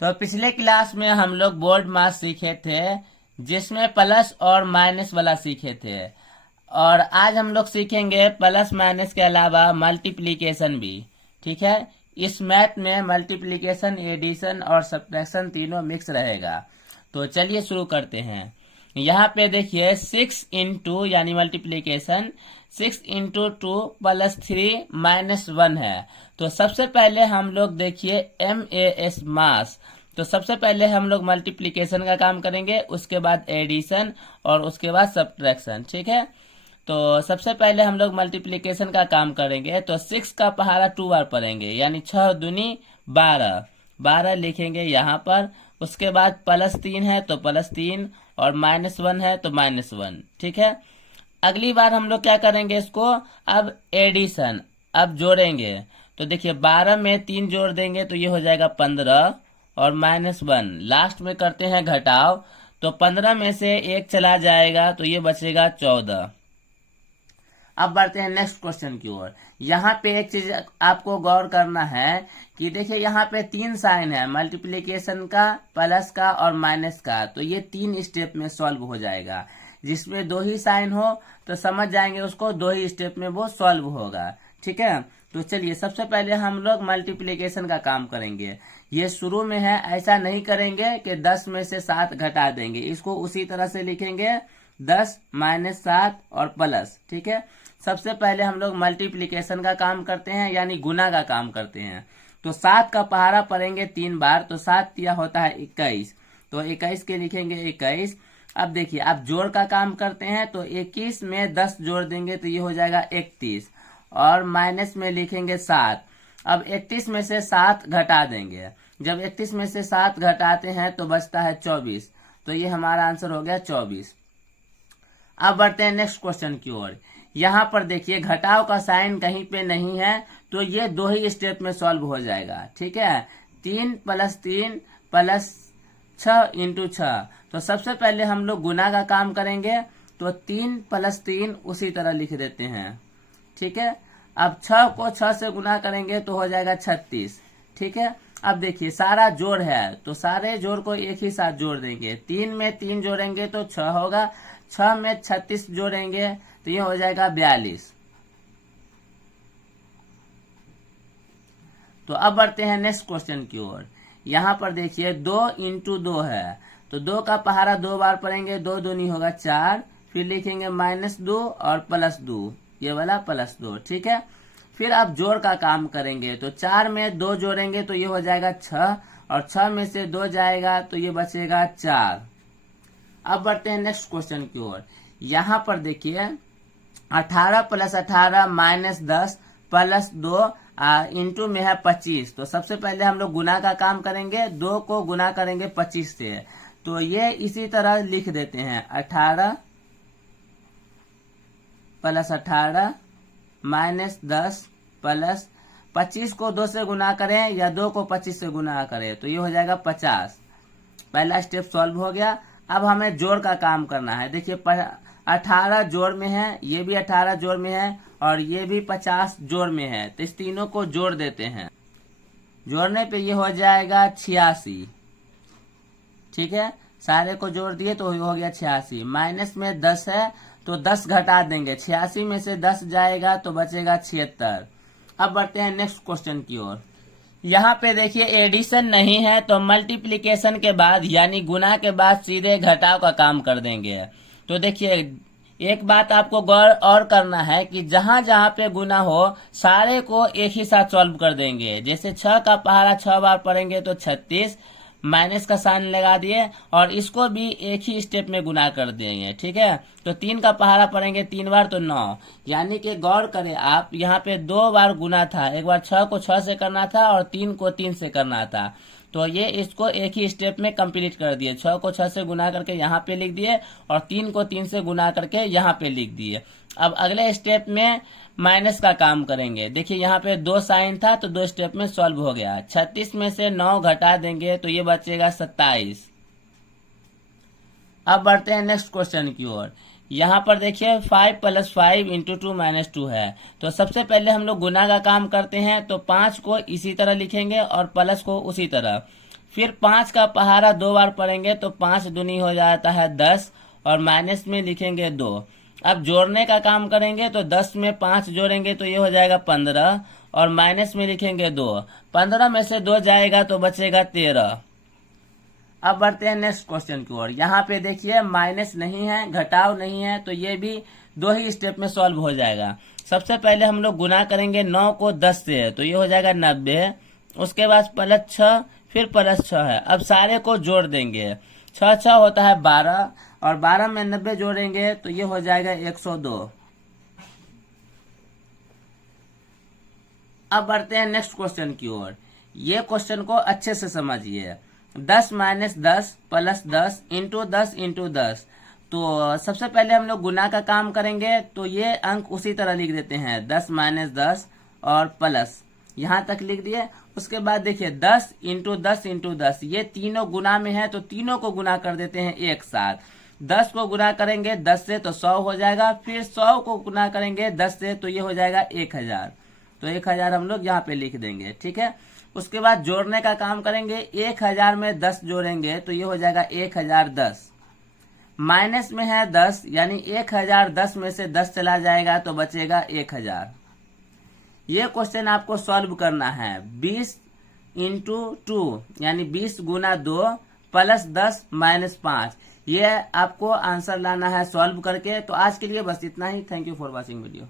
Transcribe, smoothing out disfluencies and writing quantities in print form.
तो पिछले क्लास में हम लोग बोर्ड मास सीखे थे, जिसमें प्लस और माइनस वाला सीखे थे। और आज हम लोग सीखेंगे प्लस माइनस के अलावा मल्टीप्लिकेशन भी। ठीक है, इस मैथ में मल्टीप्लिकेशन, एडिशन और सब्ट्रैक्शन तीनों मिक्स रहेगा। तो चलिए शुरू करते हैं। यहाँ पे देखिए 6 इंटू यानी मल्टीप्लीकेशन 6 इंटू 2 प्लस 3 माइनस 1 है। तो सबसे पहले हम लोग देखिए MAS मास। तो सबसे पहले हम लोग मल्टीप्लीकेशन का काम करेंगे, उसके बाद एडिशन और उसके बाद सब्ट्रैक्शन। ठीक है, तो सबसे पहले हम लोग मल्टीप्लीकेशन का काम करेंगे। तो 6 का पहाड़ा 2 बार पढ़ेंगे, यानी 6 दूनी 12, 12 लिखेंगे यहाँ पर। उसके बाद प्लस 3 है तो प्लस 3 और माइनस 1 है तो माइनस 1। ठीक है, अगली बार हम लोग क्या करेंगे, इसको अब एडिशन, अब जोड़ेंगे। तो देखिए 12 में 3 जोड़ देंगे तो ये हो जाएगा 15 और माइनस 1। लास्ट में करते हैं घटाव, तो 15 में से 1 चला जाएगा तो ये बचेगा 14। अब बढ़ते हैं नेक्स्ट क्वेश्चन की ओर। यहाँ पे एक चीज आपको गौर करना है कि देखिए यहाँ पे 3 साइन है, मल्टीप्लिकेशन का, प्लस का और माइनस का। तो ये 3 स्टेप में सॉल्व हो जाएगा। जिसमें 2 ही साइन हो तो समझ जाएंगे उसको 2 ही स्टेप में वो सॉल्व होगा। ठीक है, तो चलिए सबसे पहले हम लोग मल्टीप्लिकेशन का काम करेंगे। ये शुरू में है, ऐसा नहीं करेंगे कि 10 में से 7 घटा देंगे, इसको उसी तरह से लिखेंगे 10 माइनस 7 और प्लस। ठीक है, सबसे पहले हम लोग मल्टीप्लिकेशन का काम करते हैं, यानी गुना का काम करते हैं। तो 7 का पहाड़ा पढ़ेंगे 3 बार, तो 7 दिया होता है 21, तो 21 के लिखेंगे 21। अब देखिए अब जोड़ का काम करते हैं, तो 21 में 10 जोड़ देंगे तो ये हो जाएगा 31 और माइनस में लिखेंगे 7। अब 31 में से 7 घटा देंगे, जब 31 में से 7 घटाते हैं तो बचता है 24, तो ये हमारा आंसर हो गया 24। अब बढ़ते हैं नेक्स्ट क्वेश्चन की ओर। यहाँ पर देखिए घटाव का साइन कहीं पे नहीं है, तो ये 2 ही स्टेप में सॉल्व हो जाएगा। ठीक है, 3 प्लस 3 प्लस 6 इंटू 6। तो सबसे पहले हम लोग गुना का काम करेंगे, तो 3 प्लस 3 उसी तरह लिख देते हैं। ठीक है, अब 6 को 6 से गुना करेंगे तो हो जाएगा 36। ठीक है, अब देखिए सारा जोड़ है तो सारे जोड़ को एक ही साथ जोड़ देंगे। 3 में 3 जोड़ेंगे तो 6 होगा, 6 में 36 जोड़ेंगे तो ये हो जाएगा 42। तो अब बढ़ते हैं नेक्स्ट क्वेश्चन की ओर। यहाँ पर देखिए 2 इंटू 2 है, तो 2 का पहाड़ा 2 बार पढ़ेंगे, 2 दूनी होगा 4, फिर लिखेंगे माइनस 2 और प्लस 2, ये वाला प्लस 2। ठीक है, फिर अब जोड़ का काम करेंगे, तो 4 में 2 जोड़ेंगे तो ये हो जाएगा 6 और 6 में से 2 जाएगा तो ये बचेगा 4। अब बढ़ते हैं नेक्स्ट क्वेश्चन की ओर। यहाँ पर देखिए 18 प्लस 18 माइनस 10 प्लस 2 इंटू में है 25। तो सबसे पहले हम लोग गुना का काम करेंगे, 2 को गुना करेंगे 25 से, तो ये इसी तरह लिख देते हैं 18 प्लस 18 माइनस 10 प्लस 25 को 2 से गुना करें या 2 को 25 से गुना करें तो ये हो जाएगा 50। पहला स्टेप सॉल्व हो गया। अब हमें जोड़ का काम करना है। देखिए 18 जोड़ में है, ये भी 18 जोड़ में है और ये भी 50 जोड़ में है, तो इस तीनों को जोड़ देते हैं। जोड़ने पे ये हो जाएगा 86। ठीक है, सारे को जोड़ दिए तो हो गया 86। माइनस में 10 है तो 10 घटा देंगे, 86 में से 10 जाएगा तो बचेगा 76। अब बढ़ते हैं नेक्स्ट क्वेश्चन की ओर। यहाँ पे देखिए एडिशन नहीं है, तो मल्टीप्लिकेशन के बाद यानी गुना के बाद सीधे घटाव का काम कर देंगे। तो देखिए एक बात आपको गौर और करना है कि जहां जहां पे गुना हो सारे को एक ही साथ सॉल्व कर देंगे। जैसे 6 का पहाड़ा 6 बार पढ़ेंगे तो 36, माइनस का साइन लगा दिए और इसको भी एक ही स्टेप में गुना कर देंगे। ठीक है, तो 3 का पहाड़ा पढ़ेंगे 3 बार तो 9, यानी कि गौर करें आप, यहाँ पे 2 बार गुना था, एक बार 6 को 6 से करना था और 3 को 3 से करना था। तो ये इसको एक ही स्टेप में कंप्लीट कर दिए, 6 को 6 से गुना करके यहाँ पे लिख दिए और 3 को 3 से गुना करके यहाँ पे लिख दिए। अब अगले स्टेप में माइनस का काम करेंगे। देखिए यहाँ पे 2 साइन था तो 2 स्टेप में सॉल्व हो गया। 36 में से 9 घटा देंगे तो ये बचेगा 27। अब बढ़ते हैं नेक्स्ट क्वेश्चन की ओर। यहाँ पर देखिए 5 प्लस 5 इंटू 2 माइनस 2 है, तो सबसे पहले हम लोग गुना का काम करते हैं, तो 5 को इसी तरह लिखेंगे और प्लस को उसी तरह। फिर 5 का पहाड़ा 2 बार पढ़ेंगे तो 5 दूनी हो जाता है 10 और माइनस में लिखेंगे 2। अब जोड़ने का काम करेंगे तो 10 में 5 जोड़ेंगे तो ये हो जाएगा 15 और माइनस में लिखेंगे 2। 15 में से 2 जाएगा तो बचेगा 13। अब बढ़ते हैं नेक्स्ट क्वेश्चन की ओर। यहाँ पे देखिए माइनस नहीं है, घटाव नहीं है, तो ये भी 2 ही स्टेप में सॉल्व हो जाएगा। सबसे पहले हम लोग गुना करेंगे 9 को 10 से, तो ये हो जाएगा 90। उसके बाद प्लस 6, फिर प्लस 6 है। अब सारे को जोड़ देंगे, 6 6 होता है 12 और 12 में 90 जोड़ेंगे तो ये हो जाएगा 102। अब बढ़ते हैं नेक्स्ट क्वेश्चन की ओर। ये क्वेश्चन को अच्छे से समझिए। 10 माइनस 10 प्लस 10 इंटू 10 इंटू 10। तो सबसे पहले हम लोग गुना का काम करेंगे तो ये अंक उसी तरह लिख देते हैं, 10 माइनस 10 और प्लस यहाँ तक लिख दिए। उसके बाद देखिए 10 इंटू 10 इंटू 10, ये तीनों गुना में है तो तीनों को गुना कर देते हैं एक साथ। 10 को गुना करेंगे 10 से तो 100 हो जाएगा, फिर 100 को गुना करेंगे 10 से तो ये हो जाएगा 1000। तो 1000 हम लोग यहाँ पे लिख देंगे, ठीक है। उसके बाद जोड़ने का काम करेंगे, 1000 में 10 जोड़ेंगे तो ये हो जाएगा 1010। माइनस में है 10 यानी 1010 में से 10 चला जाएगा तो बचेगा 1000। ये क्वेश्चन आपको सॉल्व करना है 20 इंटू 2 यानी 20 गुना 2 प्लस 10 माइनस 5। ये आपको आंसर लाना है सॉल्व करके। तो आज के लिए बस इतना ही। Thank you for watching video.